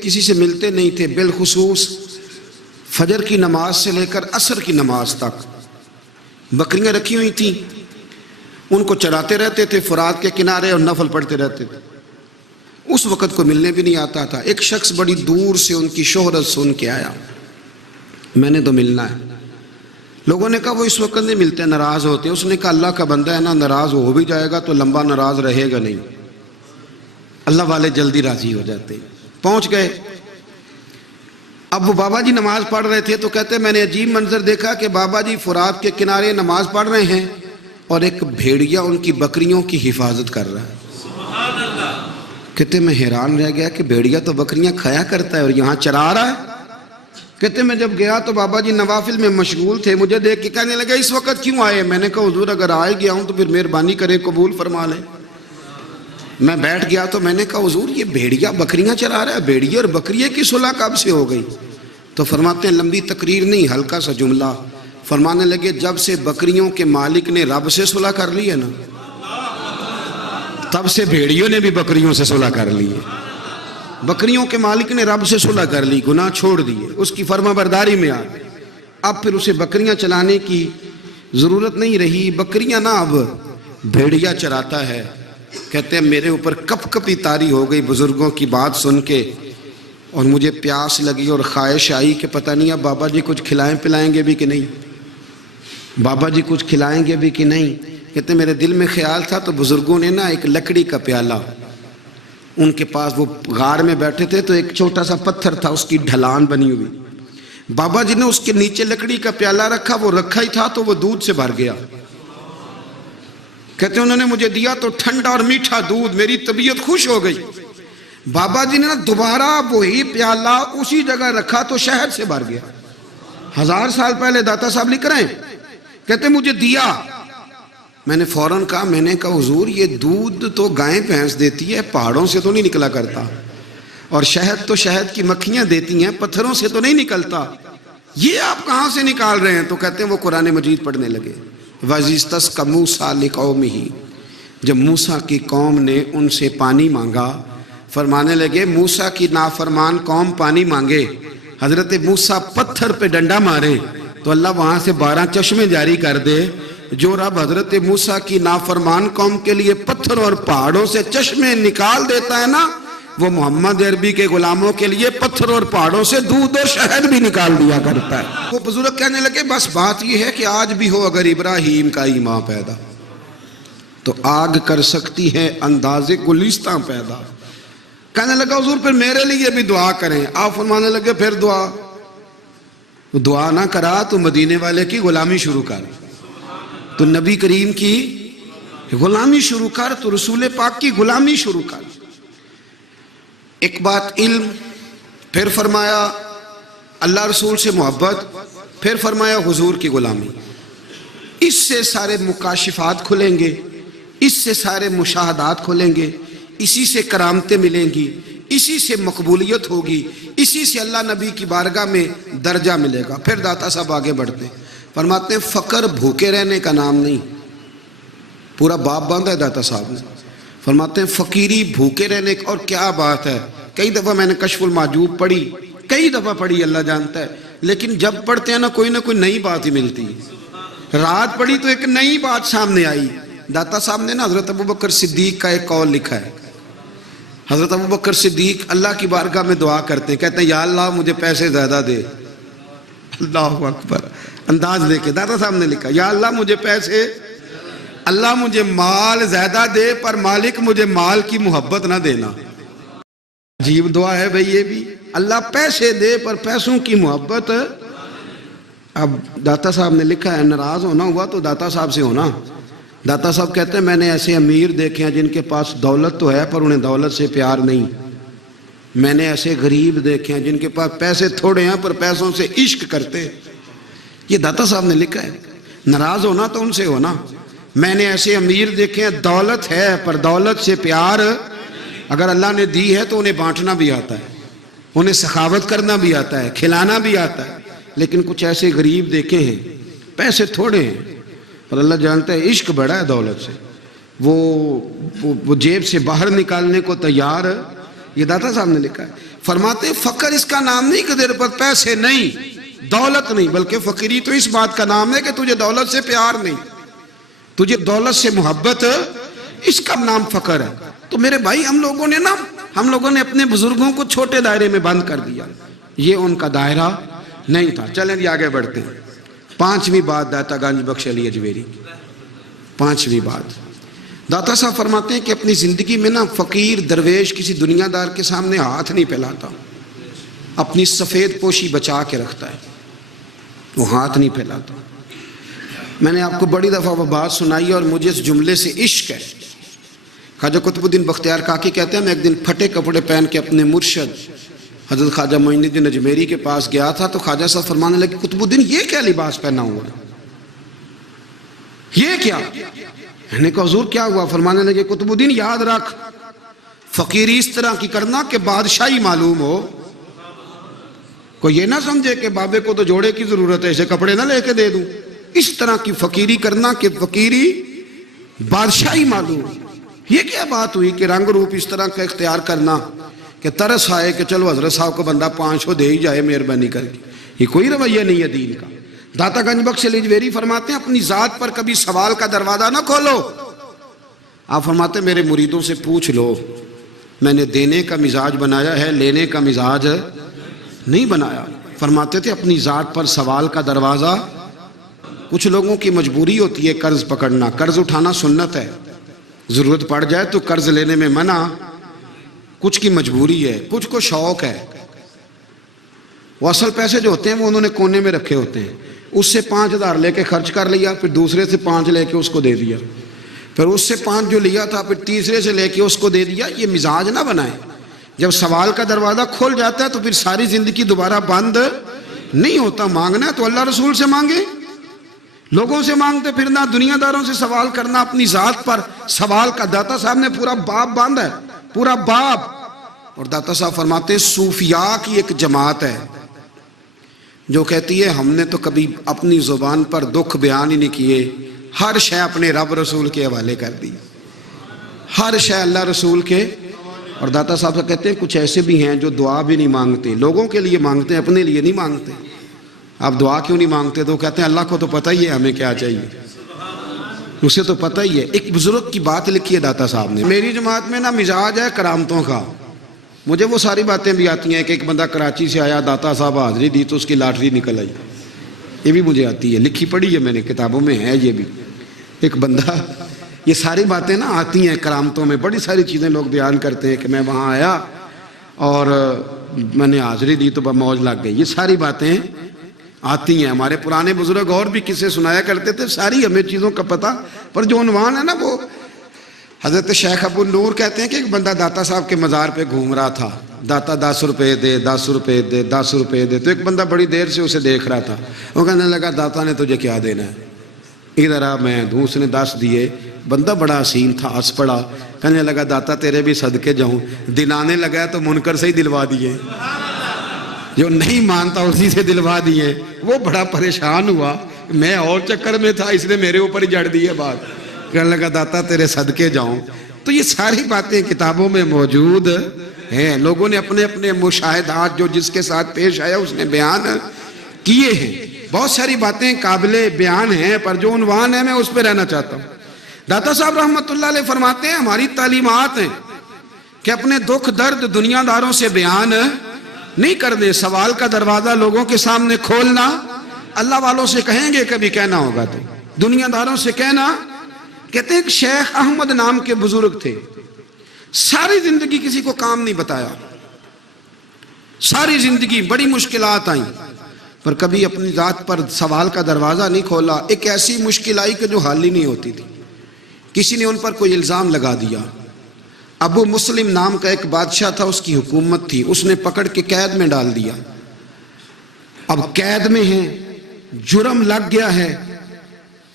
کسی سے ملتے نہیں تھے, بالخصوص فجر کی نماز سے لے کر عصر کی نماز تک بکریاں رکھی ہوئی تھیں, ان کو چراتے رہتے تھے فرات کے کنارے اور نفل پڑھتے رہتے تھے. اس وقت کو ملنے بھی نہیں آتا تھا. ایک شخص بڑی دور سے ان کی شہرت سن کے آیا, میں نے تو ملنا ہے. لوگوں نے کہا وہ اس وقت نہیں ملتے, ناراض ہوتے. اس نے کہا اللہ کا بندہ ہے نا, ناراض ہو بھی جائے گا تو لمبا ناراض رہے گا نہیں, اللہ والے جلدی راضی ہو جاتے. پہنچ گئے. اب وہ بابا جی نماز پڑھ رہے تھے تو کہتے میں نے عجیب منظر دیکھا کہ بابا جی فرات کے کنارے نماز پڑھ رہے ہیں اور ایک بھیڑیا ان کی بکریوں کی حفاظت کر رہا ہے. کہتے میں حیران رہ گیا کہ بھیڑیا تو بکریاں کھایا کرتا ہے اور یہاں چرا رہا ہے. کہتے میں جب گیا تو بابا جی نوافل میں مشغول تھے, مجھے دیکھ کے کہنے لگا اس وقت کیوں آئے؟ میں نے کہا حضور اگر آئے گیا ہوں تو پھر مہربانی کرے قبول فرما لیں. میں بیٹھ گیا تو میں نے کہا حضور یہ بھیڑیا بکریاں چرا رہا ہے, بھیڑیا اور بکریے کی صلح کب سے ہو گئی؟ تو فرماتے ہیں لمبی تقریر نہیں, ہلکا سا جملہ. فرمانے لگے جب سے بکریوں کے مالک نے رب سے صلح کر لی ہے نا, تب سے بھیڑیوں نے بھی بکریوں سے صلح کر لی ہے. بکریوں کے مالک نے رب سے صلح کر لی, گناہ چھوڑ دیے, اس کی فرما برداری میں آ گئے. اب پھر اسے بکریاں چلانے کی ضرورت نہیں رہی. بکریاں نا اب بھیڑیا چراتا ہے. کہتے ہیں میرے اوپر کپ کپی طاری ہو گئی بزرگوں کی بات سن کے, اور مجھے پیاس لگی اور خواہش آئی کہ پتہ نہیں اب بابا جی کچھ کھلائیں پلائیں گے بھی کہ نہیں, بابا جی کچھ کھلائیں گے بھی کہ نہیں. کہتے میرے دل میں خیال تھا تو بزرگوں نے نا ایک لکڑی کا پیالہ, ان کے پاس وہ غار میں بیٹھے تھے تو ایک چھوٹا سا پتھر تھا, اس کی ڈھلان بنی ہوئی. بابا جی نے اس کے نیچے لکڑی کا پیالہ رکھا, وہ رکھا ہی تھا تو وہ دودھ سے بھر گیا. کہتے انہوں نے مجھے دیا تو ٹھنڈا اور میٹھا دودھ, میری طبیعت خوش ہو گئی. بابا جی نے دوبارہ وہی پیالہ اسی جگہ رکھا تو شہد سے بھر گیا. 1000 سال پہلے داتا صاحب لکھ رہے ہیں. کہتے مجھے دیا میں نے فوراً کہا، میں نے کہا حضور یہ دودھ تو گائیں بھینس دیتی ہے، پہاڑوں سے تو نہیں نکلا کرتا، اور شہد تو شہد کی مکھیاں دیتی ہیں، پتھروں سے تو نہیں نکلتا، یہ آپ کہاں سے نکال رہے ہیں؟ تو کہتے ہیں وہ قرآن مجید پڑھنے لگے۔ وَإِذِ اسْتَسْقَى مُوسَىٰ لِقَوْمِهِ، جب موسیٰ کی قوم نے ان سے پانی مانگا، فرمانے لگے موسیٰ کی نافرمان قوم پانی مانگے، حضرت موسیٰ پتھر پہ ڈنڈا مارے تو اللہ وہاں سے 12 چشمے جاری کر دے۔ جو رب حضرت موسیٰ کی نافرمان قوم کے لیے پتھر اور پہاڑوں سے چشمے نکال دیتا ہے نا، وہ محمد عربی کے غلاموں کے لیے پتھر اور پہاڑوں سے دودھ اور شہد بھی نکال دیا کرتا ہے۔ وہ بزرگ کہنے لگے بس بات یہ ہے کہ آج بھی ہو اگر ابراہیم کا ایمان پیدا تو آگ کر سکتی ہے انداز گلستاں پیدا۔ کہنے لگا حضور پھر میرے لیے بھی دعا کریں۔ آپ فرمانے لگے پھر دعا نہ کرا تو مدینے والے کی غلامی شروع کر، تو نبی کریم کی غلامی شروع کر، تو رسول پاک کی غلامی شروع کر۔ ایک بات علم، پھر فرمایا اللہ رسول سے محبت، پھر فرمایا حضور کی غلامی۔ اس سے سارے مکاشفات کھلیں گے، اس سے سارے مشاہدات کھلیں گے، اسی سے کرامتیں ملیں گی، اسی سے مقبولیت ہوگی، اسی سے اللہ نبی کی بارگاہ میں درجہ ملے گا۔ پھر داتا صاحب آگے بڑھتے ہیں، فرماتے ہیں فقر بھوکے رہنے کا نام نہیں، پورا باب باندھا ہے داتا صاحب نے۔ فرماتے ہیں فقیری بھوکے رہنے کا، اور کیا بات ہے، کئی دفعہ میں نے کشف المحجوب پڑھی، کئی دفعہ پڑھی، اللہ جانتا ہے، لیکن جب پڑھتے ہیں نا کوئی نہ کوئی نئی بات ہی ملتی ہے۔ رات پڑھی تو ایک نئی بات سامنے آئی۔ داتا صاحب نے نا حضرت ابوبکر صدیق کا ایک قول لکھا ہے۔ حضرت ابوبکر صدیق اللہ کی بارگاہ میں دعا کرتے ہیں، کہتے ہیں یا اللہ مجھے پیسے زیادہ دے۔ اللہ اکبر، انداز دے کے داتا صاحب نے لکھا یا اللہ مجھے پیسے، اللہ مجھے مال زیادہ دے، پر مالک مجھے مال کی محبت نہ دینا۔ عجیب دعا ہے بھئی یہ بھی، اللہ پیسے دے پر پیسوں کی محبت۔ اب داتا صاحب نے لکھا ہے ناراض ہونا ہوا تو داتا صاحب سے ہونا۔ داتا صاحب کہتے ہیں میں نے ایسے امیر دیکھے ہیں جن کے پاس دولت تو ہے پر انہیں دولت سے پیار نہیں، میں نے ایسے غریب دیکھے ہیں جن کے پاس پیسے تھوڑے ہیں پر پیسوں سے عشق کرتے۔ یہ داتا صاحب نے لکھا ہے، ناراض ہونا تو ان سے ہونا۔ میں نے ایسے امیر دیکھے ہیں دولت ہے پر دولت سے پیار، اگر اللہ نے دی ہے تو انہیں بانٹنا بھی آتا ہے، انہیں سخاوت کرنا بھی آتا ہے، کھلانا بھی آتا ہے، لیکن کچھ ایسے غریب دیکھے ہیں پیسے تھوڑے ہیں اور اللہ جانتا ہے عشق بڑا ہے دولت سے، وہ جیب سے باہر نکالنے کو تیار۔ یہ داتا صاحب نے لکھا ہے۔ فرماتے ہیں فقر اس کا نام نہیں کہ تیرے پر پیسے نہیں، دولت نہیں، بلکہ فقیری تو اس بات کا نام ہے کہ تجھے دولت سے پیار نہیں، تجھے دولت سے محبت، اس کا نام فقر ہے۔ تو میرے بھائی ہم لوگوں نے اپنے بزرگوں کو چھوٹے دائرے میں بند کر دیا، یہ ان کا دائرہ نہیں تھا۔ چلیں جی آگے بڑھتے ہیں۔ 5ویں بات داتا گنج بخش علی اجمیری، 5ویں بات داتا صاحب فرماتے ہیں کہ اپنی زندگی میں نا فقیر درویش کسی دنیا دار کے سامنے ہاتھ نہیں پھیلاتا، اپنی سفید پوشی بچا کے رکھتا ہے، وہ ہاتھ نہیں پھیلاتا۔ میں نے آپ کو بڑی دفعہ وہ بات سنائی اور مجھے اس جملے سے عشق ہے۔ خواجہ قطب الدین بختیار کاکی کہتے ہیں میں ایک دن پھٹے کپڑے پہن کے اپنے مرشد حضرت خواجہ معین الدین اجمیری کے پاس گیا تھا، تو خواجہ صاحب فرمانے لگے قطب الدین یہ کیا لباس پہنا ہوا ہے، یہ کیا؟ میں نے کہا حضور کیا ہوا؟ فرمانے لگے قطب الدین یاد رکھ فقیری اس طرح کی کرنا کہ بادشاہی معلوم ہو، کوئی یہ نہ سمجھے کہ بابے کو تو جوڑے کی ضرورت ہے اسے کپڑے نہ لے کے دے دوں، اس طرح کی فقیری کرنا کہ فقیری بادشاہی معلوم ہو۔ یہ کیا بات ہوئی کہ رنگ روپ اس طرح کا اختیار کرنا کہ ترس آئے کہ چلو حضرت صاحب کو بندہ 500 دے ہی جائے مہربانی کر کے، یہ کوئی رویہ نہیں ہے دین کا۔ داتا گنج بخش علی اجمیری فرماتے ہیں اپنی ذات پر کبھی سوال کا دروازہ نہ کھولو۔ آپ فرماتے ہیں میرے مریدوں سے پوچھ لو، میں نے دینے کا مزاج بنایا ہے، لینے کا مزاج نہیں بنایا۔ فرماتے تھے اپنی ذات پر سوال کا دروازہ، کچھ لوگوں کی مجبوری ہوتی ہے قرض پکڑنا، قرض اٹھانا سنت ہے، ضرورت پڑ جائے تو قرض لینے میں منع، کچھ کی مجبوری ہے، کچھ کو شوق ہے۔ وہ اصل پیسے جو ہوتے ہیں وہ انہوں نے کونے میں رکھے ہوتے ہیں، اس سے 5000 لے کے خرچ کر لیا، پھر دوسرے سے 5 لے کے اس کو دے دیا، پھر اس سے 5 جو لیا تھا پھر تیسرے سے لے کے اس کو دے دیا۔ یہ مزاج نہ بنائے، جب سوال کا دروازہ کھل جاتا ہے تو پھر ساری زندگی دوبارہ بند نہیں ہوتا۔ مانگنا ہے تو اللہ رسول سے مانگے، لوگوں سے مانگتے پھرنا، دنیا داروں سے سوال کرنا، اپنی ذات پر سوال کا۔ داتا صاحب نے پورا باب باندھا ہے، پورا باب۔ اور داتا صاحب فرماتے ہیں صوفیاء کی ایک جماعت ہے جو کہتی ہے ہم نے تو کبھی اپنی زبان پر دکھ بیان ہی نہیں کیے، ہر شے اپنے رب رسول کے حوالے کر دی، ہر شے اللہ رسول کے۔ اور داتا صاحب سے کہتے ہیں کچھ ایسے بھی ہیں جو دعا بھی نہیں مانگتے، لوگوں کے لیے مانگتے ہیں، اپنے لیے نہیں مانگتے۔ آپ دعا کیوں نہیں مانگتے؟ تو کہتے ہیں اللہ کو تو پتہ ہی ہے ہمیں کیا چاہیے، اسے تو پتہ ہی ہے۔ ایک بزرگ کی بات لکھی ہے داتا صاحب نے، میری جماعت میں نا مزاج ہے کرامتوں کا، مجھے وہ ساری باتیں بھی آتی ہیں کہ ایک بندہ کراچی سے آیا، داتا صاحب حاضری دی تو اس کی لاٹری نکل آئی، یہ بھی مجھے آتی ہے، لکھی پڑھی ہے میں نے، کتابوں میں ہے یہ بھی۔ ایک بندہ، یہ ساری باتیں نا آتی ہیں کرامتوں میں، بڑی ساری چیزیں لوگ بیان کرتے ہیں کہ میں وہاں آیا اور میں نے حاضری دی تو موج لگ گئی، یہ ساری باتیں آتی ہیں۔ ہمارے پرانے بزرگ اور بھی قصے سنایا کرتے تھے، ساری ہمیں چیزوں کا پتہ، پر جو عنوان ہے نا وہ حضرت شیخ ابو نور کہتے ہیں کہ ایک بندہ داتا صاحب کے مزار پہ گھوم رہا تھا، داتا 10 روپے دے، 10 روپے دے، 10 روپے دے۔ تو ایک بندہ بڑی دیر سے اسے دیکھ رہا تھا، وہ کہنے لگا داتا نے تجھے کیا دینا ہے، ادھر آ میں دوں۔ اس نے 10 دیے، بندہ بڑا حسین تھا، ہنس پڑا، کہنے لگا داتا تیرے بھی صدقے جاؤں۔ دلانے لگا تو منکر سے ہی دلوا دیے، جو نہیں مانتا اسی سے دلوا دیے۔ وہ بڑا پریشان ہوا، میں اور چکر میں تھا، اس نے میرے اوپر ہی جڑ دی ہے بات، کہنے لگا داتا تیرے صدقے جاؤں۔ تو یہ ساری باتیں کتابوں میں موجود ہیں، لوگوں نے اپنے اپنے مشاہدات جو جس کے ساتھ پیش آیا اس نے بیان کیے ہیں۔ بہت ساری باتیں قابل بیان ہیں، پر جو عنوان ہے میں اس پہ رہنا چاہتا ہوں۔ داتا صاحب رحمۃ اللہ علیہ فرماتے ہیں ہماری تعلیمات ہیں کہ اپنے دکھ درد دنیا داروں سے بیان نہیں کرنے، سوال کا دروازہ لوگوں کے سامنے کھولنا اللہ والوں سے کہیں گے کبھی کہنا ہوگا تو دنیا داروں سے کہنا۔ کہتے ہیں کہ شیخ احمد نام کے بزرگ تھے، ساری زندگی کسی کو کام نہیں بتایا، ساری زندگی بڑی مشکلات آئیں، پر کبھی اپنی ذات پر سوال کا دروازہ نہیں کھولا۔ ایک ایسی مشکل آئی کہ جو حل ہی نہیں ہوتی تھی، کسی نے ان پر کوئی الزام لگا دیا۔ ابو مسلم نام کا ایک بادشاہ تھا، اس کی حکومت تھی، اس نے پکڑ کے قید میں ڈال دیا۔ اب قید میں ہیں، جرم لگ گیا ہے،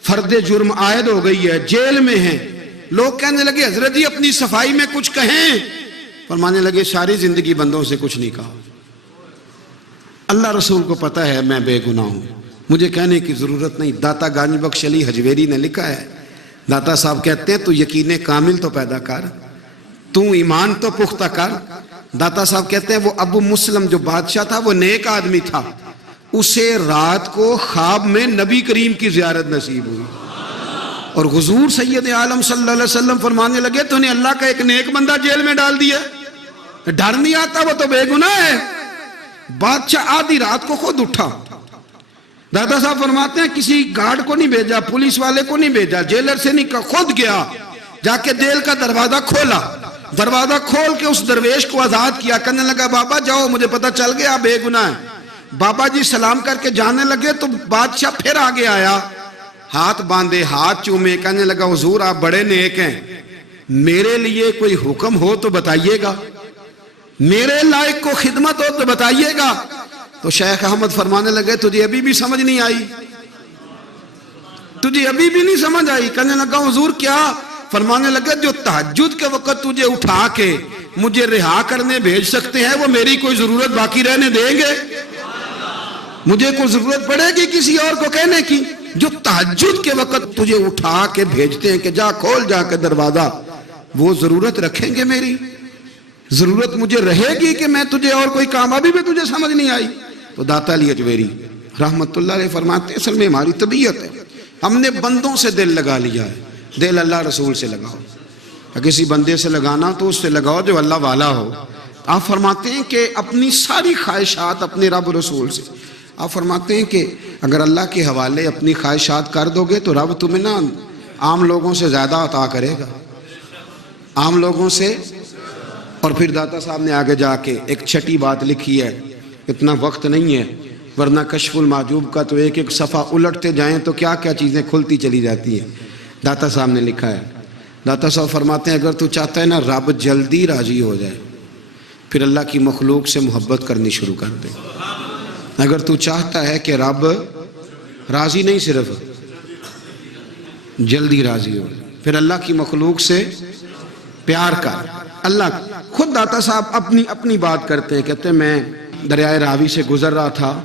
فرد جرم عائد ہو گئی ہے، جیل میں ہیں۔ لوگ کہنے لگے حضرت جی اپنی صفائی میں کچھ کہیں، فرمانے لگے ساری زندگی بندوں سے کچھ نہیں کہا، اللہ رسول کو پتہ ہے میں بے گناہ ہوں، مجھے کہنے کی ضرورت نہیں۔ داتا گانج بخش علی حجویری نے لکھا ہے، داتا صاحب کہتے ہیں تو یقین کامل تو پیدا کر، تو ایمان تو پختہ کر۔ داتا صاحب کہتے ہیں وہ ابو مسلم جو بادشاہ تھا وہ نیک آدمی تھا، اسے رات کو خواب میں نبی کریم کی زیارت نصیب ہوئی، اور حضور سید عالم صلی اللہ علیہ وسلم فرمانے لگے تو نے اللہ کا ایک نیک بندہ جیل میں ڈال دیا، ڈر نہیں آتا، وہ تو بے گناہ ہے۔ بادشاہ آدھی رات کو خود اٹھا، دادا صاحب فرماتے ہیں کسی گارڈ کو نہیں بھیجا، پولیس والے کو نہیں بھیجا، جیلر سے نہیں کہا، خود گیا، جا کے جیل کا دروازہ کھولا، دروازہ کھول کے اس درویش کو آزاد کیا، کہنے لگا بابا جاؤ مجھے پتہ چل گیا بے گناہ ہے۔ بابا جی سلام کر کے جانے لگے تو بادشاہ پھر آگے آیا، ہاتھ باندھے، ہاتھ چومے، کہنے لگا حضور آپ بڑے نیک ہیں، میرے لیے کوئی حکم ہو تو بتائیے گا، میرے لائق کو خدمت ہو تو بتائیے گا۔ تو شیخ احمد فرمانے لگے تجھے ابھی بھی سمجھ نہیں آئی، تجھے ابھی بھی نہیں سمجھ آئی؟ کہنے لگا حضور کیا؟ فرمانے لگے جو تہجد کے وقت تجھے اٹھا کے مجھے رہا کرنے بھیج سکتے ہیں وہ میری کوئی ضرورت باقی رہنے دیں گے؟ مجھے کوئی ضرورت پڑے گی کسی اور کو کہنے کی؟ جو تہجد کے وقت تجھے اٹھا کے بھیجتے ہیں کہ جا کھول جا کے دروازہ، وہ ضرورت رکھیں گے میری؟ ضرورت مجھے رہے گی کہ میں تجھے اور کوئی کام؟ ابھی بھی تجھے سمجھ نہیں آئی؟ تو داتا علی حجویری رحمت اللہ علیہ فرماتے ہیں اصل میں ہماری طبیعت ہے، ہم نے بندوں سے دل لگا لیا ہے، دل اللہ رسول سے لگاؤ، کسی بندے سے لگانا تو اس سے لگاؤ جو اللہ والا ہو۔ آپ فرماتے ہیں کہ اپنی ساری خواہشات اپنے رب رسول سے، آپ فرماتے ہیں کہ اگر اللہ کے حوالے اپنی خواہشات کر دو گے تو رب تمہیں نا عام لوگوں سے زیادہ عطا کرے گا، عام لوگوں سے۔ اور پھر داتا صاحب نے آگے جا کے ایک چھٹی بات لکھی ہے، اتنا وقت نہیں ہے ورنہ کشف المحجوب کا تو ایک ایک صفحہ الٹتے جائیں تو کیا کیا چیزیں کھلتی چلی جاتی ہیں۔ داتا صاحب نے لکھا ہے، داتا صاحب فرماتے ہیں اگر تو چاہتا ہے نا رب جلدی راضی ہو جائے پھر اللہ کی مخلوق سے محبت کرنی شروع کر دے۔ اگر تو چاہتا ہے کہ رب راضی نہیں صرف جلدی راضی ہو. پھر اللہ کی مخلوق سے پیار کر. اللہ خود داتا صاحب اپنی بات کرتے ہیں, کہتے ہیں میں دریائے راوی سے گزر رہا تھا.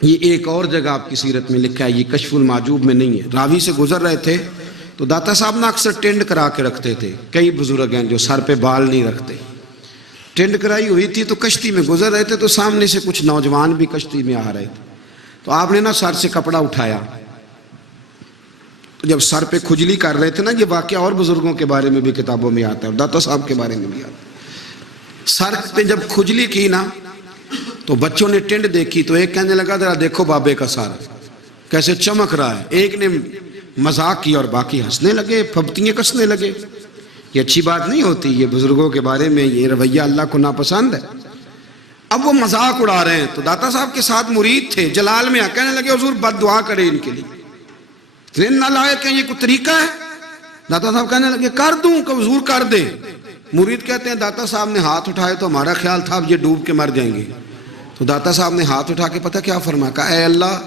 یہ ایک اور جگہ آپ کی سیرت میں لکھا ہے, یہ کشف المعجوب میں نہیں ہے. راوی سے گزر رہے تھے تو داتا صاحب نا اکثر ٹینڈ کرا کے رکھتے تھے. کئی بزرگ ہیں جو سر پہ بال نہیں رکھتے, ٹینڈ کرائی ہوئی تھی تو کشتی میں گزر رہے تھے تو سامنے سے کچھ نوجوان بھی کشتی میں آ رہے تھے. تو آپ نے نا سر سے کپڑا اٹھایا. تو جب سر پہ کھجلی کر رہے تھے نا, یہ واقعہ اور بزرگوں کے بارے میں بھی کتابوں میں آتا ہے اور داتا صاحب کے بارے میں بھی آتا ہے. سر پہ جب کھجلی کی نا تو بچوں نے ٹینڈ دیکھی تو ایک کہنے لگا ذرا دیکھو بابے کا سر کیسے چمک رہا ہے. ایک نے مذاق کی اور باقی ہنسنے لگے, پھبتیاں کسنے لگے. یہ اچھی بات نہیں ہوتی, یہ بزرگوں کے بارے میں یہ رویہ اللہ کو ناپسند ہے. اب وہ مذاق اڑا رہے ہیں تو داتا صاحب کے ساتھ مرید تھے جلال میں, کہنے لگے حضور بد دعا کرے ان کے لیے, اتنے نالائق ہیں, یہ کوئی طریقہ ہے؟ داتا صاحب کہنے لگے کر دوں کہ حضور کر دیں. مرید کہتے ہیں داتا صاحب نے ہاتھ اٹھائے تو ہمارا خیال تھا اب یہ ڈوب کے مر جائیں گے. تو داتا صاحب نے ہاتھ اٹھا کے پتہ کیا فرمایا, کہا اے اللہ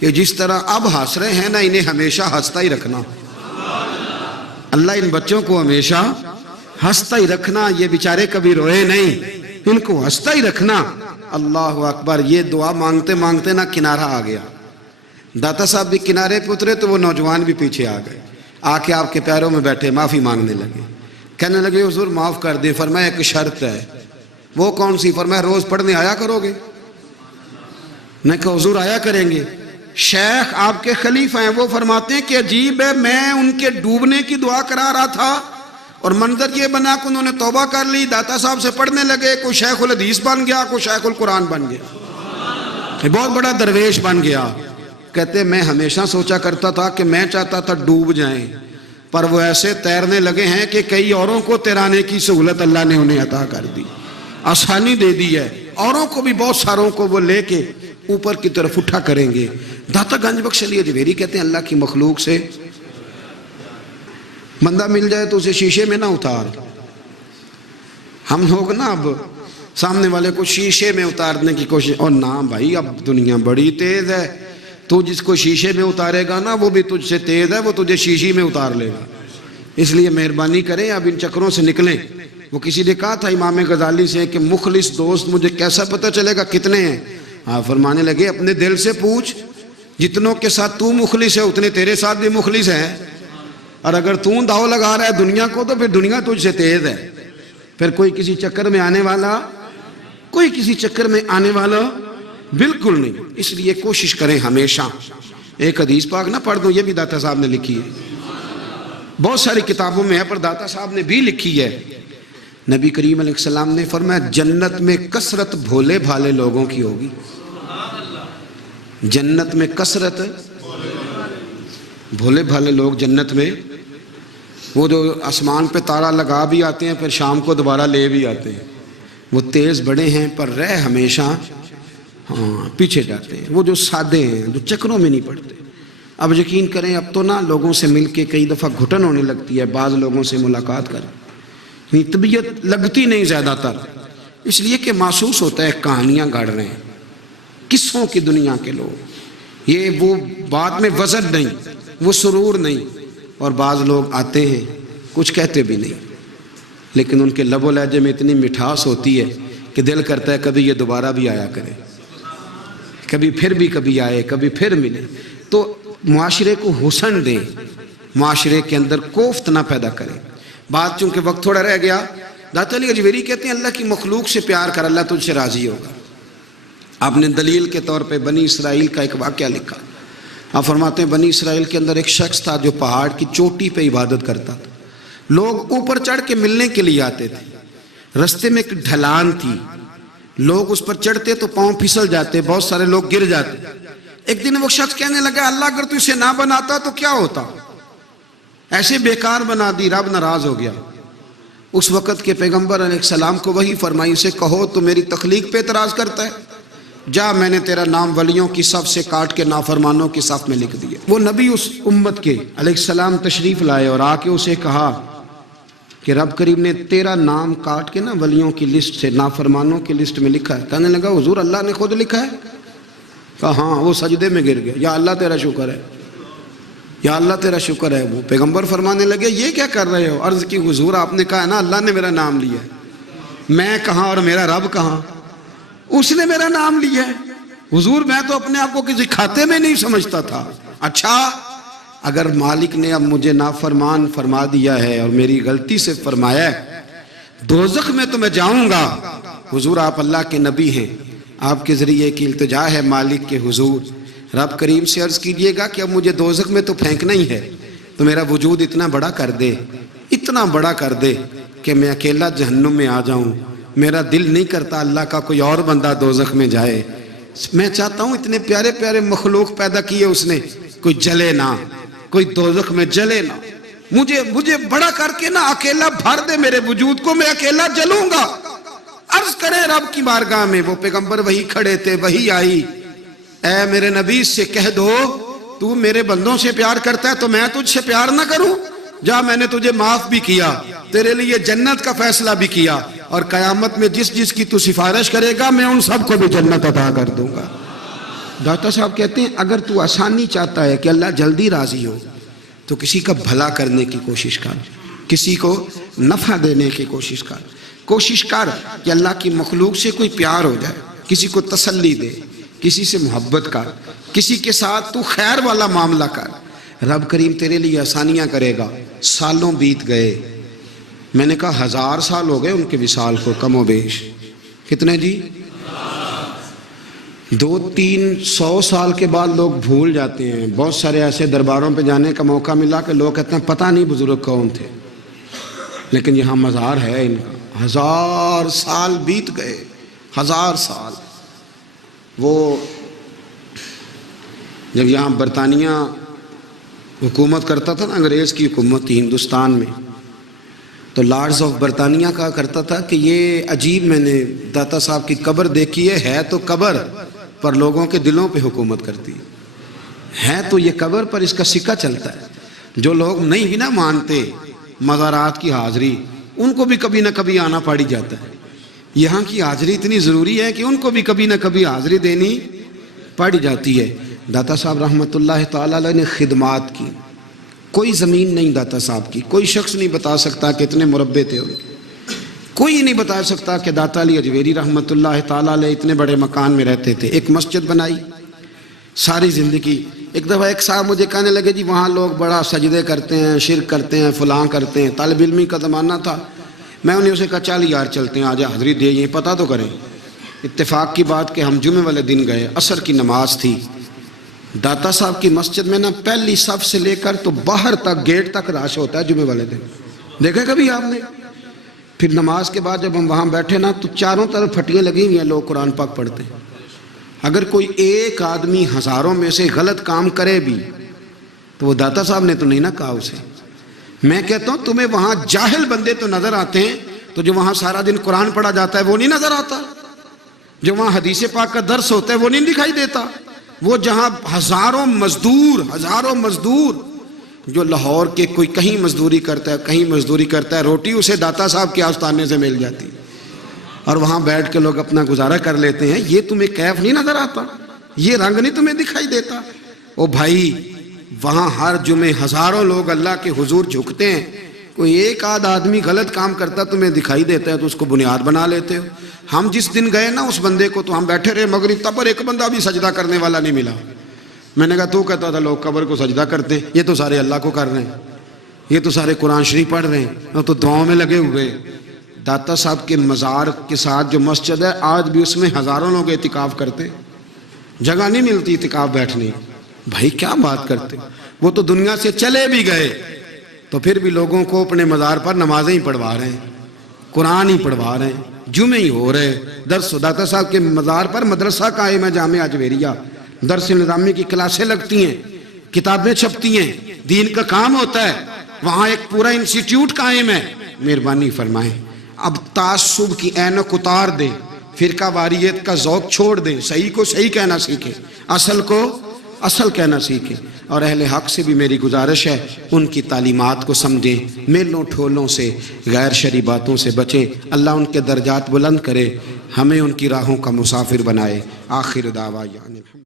یہ جس طرح اب ہنس رہے ہیں نا انہیں ہمیشہ ہنستا ہی رکھنا. اللہ ان بچوں کو ہمیشہ ہنستا ہی رکھنا, یہ بیچارے کبھی روئے نہیں, ان کو ہنستا ہی رکھنا. اللہ اکبر. یہ دعا مانگتے مانگتے نا کنارہ آ گیا. داتا صاحب بھی کنارے پہ اترے تو وہ نوجوان بھی پیچھے آ گئے, آ کے آپ کے پیروں میں بیٹھے معافی مانگنے لگے. کہنے لگے حضور معاف کر دیں. فرمایا ایک شرط ہے. وہ کون سی؟ فرمایا روز پڑھنے آیا کرو گے. میں کہا حضور آیا کریں گے. شیخ آپ کے خلیفہ ہیں, وہ فرماتے ہیں کہ عجیب ہے, میں ان کے ڈوبنے کی دعا کرا رہا تھا اور منظر یہ بنا کہ انہوں نے توبہ کر لی, داتا صاحب سے پڑھنے لگے, کوئی شیخ الحدیث بن گیا, کوئی شیخ القرآن بن گیا, بہت بڑا درویش بن گیا. کہتے میں ہمیشہ سوچا کرتا تھا کہ میں چاہتا تھا ڈوب جائیں, پر وہ ایسے تیرنے لگے ہیں کہ کئی اوروں کو تیرانے کی سہولت اللہ نے انہیں عطا کر دی, آسانی دے دی ہے. اوروں کو بھی بہت ساروں کو وہ لے کے اوپر کی طرف اٹھا کریں گے. داتا گنج بخش علی اجمیری کہتے ہیں اللہ کی مخلوق سے بندہ مل جائے تو اسے شیشے میں نہ اتار. ہم لوگ نا اب سامنے والے کو شیشے میں اتارنے کی کوشش, اور نہ بھائی اب دنیا بڑی تیز ہے, تو جس کو شیشے میں اتارے گا نا وہ بھی تجھ سے تیز ہے, وہ تجھے شیشی میں اتار لے گا. اس لیے مہربانی کریں اب ان چکروں سے نکلیں. وہ کسی نے کہا تھا امام غزالی سے کہ مخلص دوست مجھے کیسا پتہ چلے گا کتنے ہیں؟ فرمانے لگے اپنے دل سے پوچھ, جتنوں کے ساتھ تو مخلص ہے اتنے تیرے ساتھ بھی مخلص ہیں, اور اگر تو داؤ لگا رہا ہے دنیا کو تو پھر دنیا تجھ سے تیز ہے. پھر کوئی کسی چکر میں آنے والا بالکل نہیں. اس لیے کوشش کریں ہمیشہ. ایک حدیث پاک نہ پڑھ دوں, یہ بھی داتا صاحب نے لکھی ہے, بہت ساری کتابوں میں ہے پر داتا صاحب نے بھی لکھی ہے. نبی کریم علیہ السلام نے فرمایا جنت میں کثرت بھولے بھالے لوگوں کی ہوگی. جنت میں کثرت بھولے بھالے لوگ جنت میں, وہ جو آسمان پہ تارا لگا بھی آتے ہیں پھر شام کو دوبارہ لے بھی آتے ہیں, وہ تیز بڑے ہیں پر رہ ہمیشہ پیچھے جاتے ہیں. وہ جو سادے ہیں جو چکروں میں نہیں پڑتے. اب یقین کریں اب تو نا لوگوں سے مل کے کئی دفعہ گھٹن ہونے لگتی ہے, بعض لوگوں سے ملاقات کریں طبیعت لگتی نہیں زیادہ تر, اس لیے کہ محسوس ہوتا ہے کہانیاں گڑھ رہے ہیں, قصوں کی دنیا کے لوگ. یہ وہ بات میں وزن نہیں, وہ سرور نہیں. اور بعض لوگ آتے ہیں کچھ کہتے بھی نہیں, لیکن ان کے لب و لہجے میں اتنی مٹھاس ہوتی ہے کہ دل کرتا ہے کبھی یہ دوبارہ بھی آیا کرے, کبھی آئے, کبھی پھر ملے. تو معاشرے کو حسن دیں, معاشرے کے اندر کوفت نہ پیدا کریں. بات چونکہ وقت تھوڑا رہ گیا, داتا علی اجمیری کہتے ہیں اللہ کی مخلوق سے پیار کر, اللہ تجھ سے راضی ہوگا. آپ نے دلیل کے طور پہ بنی اسرائیل کا ایک واقعہ لکھا. آپ فرماتے ہیں بنی اسرائیل کے اندر ایک شخص تھا جو پہاڑ کی چوٹی پہ عبادت کرتا تھا. لوگ اوپر چڑھ کے ملنے کے لیے آتے تھے. رستے میں ایک ڈھلان تھی, لوگ اس پر چڑھتے تو پاؤں پھسل جاتے, بہت سارے لوگ گر جاتے. ایک دن وہ شخص کہنے لگا اللہ اگر تو اسے نہ بناتا تو کیا ہوتا, ایسے بیکار بنا دی, رب ناراض ہو گیا. اس وقت کے پیغمبر علیہ السلام کو وہی فرمائی اسے کہو تو میری تخلیق پہ اعتراض کرتا ہے, جا میں نے تیرا نام ولیوں کی صف سے کاٹ کے نافرمانوں کی صف میں لکھ دیا. وہ نبی اس امت کے علیہ السلام تشریف لائے اور آ کے اسے کہا کہ رب کریم نے تیرا نام کاٹ کے نا ولیوں کی لسٹ سے نافرمانوں کی لسٹ میں لکھا ہے. کہنے لگا حضور اللہ نے خود لکھا ہے؟ کہا ہاں. وہ سجدے میں گر گیا, یا اللہ تیرا شکر ہے. یا اللہ تیرا شکر ہے۔ وہ پیغمبر فرمانے لگے یہ کیا کر رہے ہو؟ عرض کی حضور آپ نے کہا نا اللہ نے میرا نام لیا ہے، میں کہاں اور میرا رب کہاں؟ اس نے میرا نام لیا ہے حضور، میں تو اپنے آپ کو کسی کھاتے میں نہیں سمجھتا تھا۔ اچھا اگر مالک نے اب مجھے نافرمان فرما دیا ہے اور میری غلطی سے فرمایا ہے دوزخ میں تو میں جاؤں گا۔ حضور آپ اللہ کے نبی ہیں، آپ کے ذریعے کی التجا ہے مالک کے حضور، رب کریم سے عرض کیجئے گا کہ اب مجھے دوزخ میں تو پھینکنا ہی ہے، تو میرا وجود اتنا بڑا کر دے، اتنا بڑا کر دے کہ میں اکیلا جہنم میں آ جاؤں۔ میرا دل نہیں کرتا اللہ کا کوئی اور بندہ دوزخ میں جائے، میں چاہتا ہوں اتنے پیارے پیارے مخلوق پیدا کیے اس نے، کوئی جلے نہ، کوئی دوزخ میں جلے نہ، مجھے بڑا کر کے نہ اکیلا بھر دے میرے وجود کو، میں اکیلا جلوں گا۔ عرض کرے رب کی بارگاہ میں، وہ پیغمبر وہی کھڑے تھے، وہی آئی، اے میرے نبی سے کہہ دو تو میرے بندوں سے پیار کرتا ہے تو میں تجھ سے پیار نہ کروں؟ جا میں نے تجھے معاف بھی کیا، تیرے لیے جنت کا فیصلہ بھی کیا، اور قیامت میں جس کی تو سفارش کرے گا میں ان سب کو بھی جنت عطا کر دوں گا۔ داتا صاحب کہتے ہیں اگر تو آسانی چاہتا ہے کہ اللہ جلدی راضی ہو تو کسی کا بھلا کرنے کی کوشش کر، کسی کو نفع دینے کی کوشش کر کہ اللہ کی مخلوق سے کوئی پیار ہو جائے، کسی کو تسلی دے، کسی سے محبت کر، کسی کے ساتھ تو خیر والا معاملہ کر، رب کریم تیرے لیے آسانیاں کرے گا۔ سالوں بیت گئے، میں نے کہا 1000 سال ہو گئے ان کے وصال کو کم و بیش، کتنے جی؟ 200-300 سال کے بعد لوگ بھول جاتے ہیں۔ بہت سارے ایسے درباروں پہ جانے کا موقع ملا کہ لوگ کہتے ہیں پتہ نہیں بزرگ کون تھے، لیکن یہاں مزار ہے ان کا۔ 1000 سال بیت گئے، 1000 سال۔ وہ جب یہاں برطانیہ حکومت کرتا تھا نا، انگریز کی حکومت تھی ہندوستان میں، تو لارڈز آف برطانیہ کہا کرتا تھا کہ یہ عجیب، میں نے داتا صاحب کی قبر دیکھی ہے تو قبر پر لوگوں کے دلوں پہ حکومت کرتی ہے تو یہ قبر پر اس کا سکہ چلتا ہے۔ جو لوگ نہیں بھی نہ مانتے مزارات کی حاضری، ان کو بھی کبھی نہ کبھی آنا پڑ جاتا ہے۔ یہاں کی حاضری اتنی ضروری ہے کہ ان کو بھی کبھی نہ کبھی حاضری دینی پڑ جاتی ہے۔ داتا صاحب رحمۃ اللہ تعالی علیہ نے خدمات کی، کوئی زمین نہیں داتا صاحب کی، کوئی شخص نہیں بتا سکتا کہ اتنے مربع تھے، کوئی نہیں بتا سکتا کہ داتا علی اجویری رحمۃ اللہ تعالی علیہ اتنے بڑے مکان میں رہتے تھے۔ ایک مسجد بنائی ساری زندگی۔ ایک دفعہ ایک صاحب مجھے کہنے لگے جی وہاں لوگ بڑا سجدے کرتے ہیں، شرک کرتے ہیں، فلاں کرتے ہیں، طالب علمی کا زمانہ تھا۔ میں انہیں اسے کہا چل یار چلتے ہیں، آج حاضری دے، یہ پتہ تو کریں۔ اتفاق کی بات کہ ہم جمعے والے دن گئے، عصر کی نماز تھی، داتا صاحب کی مسجد میں نا پہلی صف سے لے کر تو باہر تک گیٹ تک رش ہوتا ہے جمعے والے دن، دیکھا کبھی آپ نے؟ پھر نماز کے بعد جب ہم وہاں بیٹھے نا تو چاروں طرف پھٹیاں لگی ہوئی ہیں، لوگ قرآن پاک پڑھتے ہیں۔ اگر کوئی ایک آدمی ہزاروں میں سے غلط کام کرے بھی تو وہ داتا صاحب نے تو نہیں نہ کہا اسے۔ میں کہتا ہوں تمہیں وہاں جاہل بندے تو نظر آتے ہیں، تو جو وہاں سارا دن قرآن پڑھا جاتا ہے وہ نہیں نظر آتا، جو وہاں حدیث پاک کا درس ہوتا ہے وہ نہیں دکھائی دیتا، وہ جہاں ہزاروں مزدور جو لاہور کے کوئی کہیں مزدوری کرتا ہے، روٹی اسے داتا صاحب کے آستانے سے مل جاتی، اور وہاں بیٹھ کے لوگ اپنا گزارا کر لیتے ہیں۔ یہ تمہیں کیف نہیں نظر آتا، یہ رنگ نہیں تمہیں دکھائی دیتا؟ او بھائی وہاں ہر جمعے ہزاروں لوگ اللہ کے حضور جھکتے ہیں، کوئی ایک آدھ آدمی غلط کام کرتا تمہیں دکھائی دیتا ہے تو اس کو بنیاد بنا لیتے ہو۔ ہم جس دن گئے نا اس بندے کو تو ہم بیٹھے رہے مغرب تک، پر ایک بندہ بھی سجدہ کرنے والا نہیں ملا۔ میں نے کہا تو کہتا تھا لوگ قبر کو سجدہ کرتے ہیں، یہ تو سارے اللہ کو کر رہے ہیں، یہ تو سارے قرآن شریف پڑھ رہے ہیں، وہ تو دعاؤں میں لگے ہوئے۔ داتا صاحب کے مزار کے ساتھ جو مسجد ہے آج بھی اس میں ہزاروں لوگ اعتکاف کرتے ہیں، جگہ نہیں ملتی اعتکاف بیٹھنے۔ بھائی کیا بات کرتے، وہ تو دنیا سے چلے بھی گئے تو پھر بھی لوگوں کو اپنے مزار پر نمازیں ہی پڑھوا رہے ہیں، قرآن ہی پڑھوا رہے ہیں، جمعے ہی ہو رہے درس۔ داتا صاحب کے مزار پر مدرسہ قائم ہے، جامعہ اجویریہ، درس نظامی کی کلاسیں لگتی ہیں، کتابیں چھپتی ہیں، دین کا کام ہوتا ہے، وہاں ایک پورا انسٹیٹیوٹ قائم ہے۔ مہربانی فرمائیں اب تعصب کی اینک اتار دیں، فرقہ واریت کا ذوق چھوڑ دیں، صحیح کو صحیح کہنا سیکھیں، اصل کو اصل کہنا سیکھیں، اور اہل حق سے بھی میری گزارش ہے ان کی تعلیمات کو سمجھیں، میلوں ٹھولوں سے، غیر شرعی باتوں سے بچیں۔ اللہ ان کے درجات بلند کرے، ہمیں ان کی راہوں کا مسافر بنائے۔ آخر دعوانا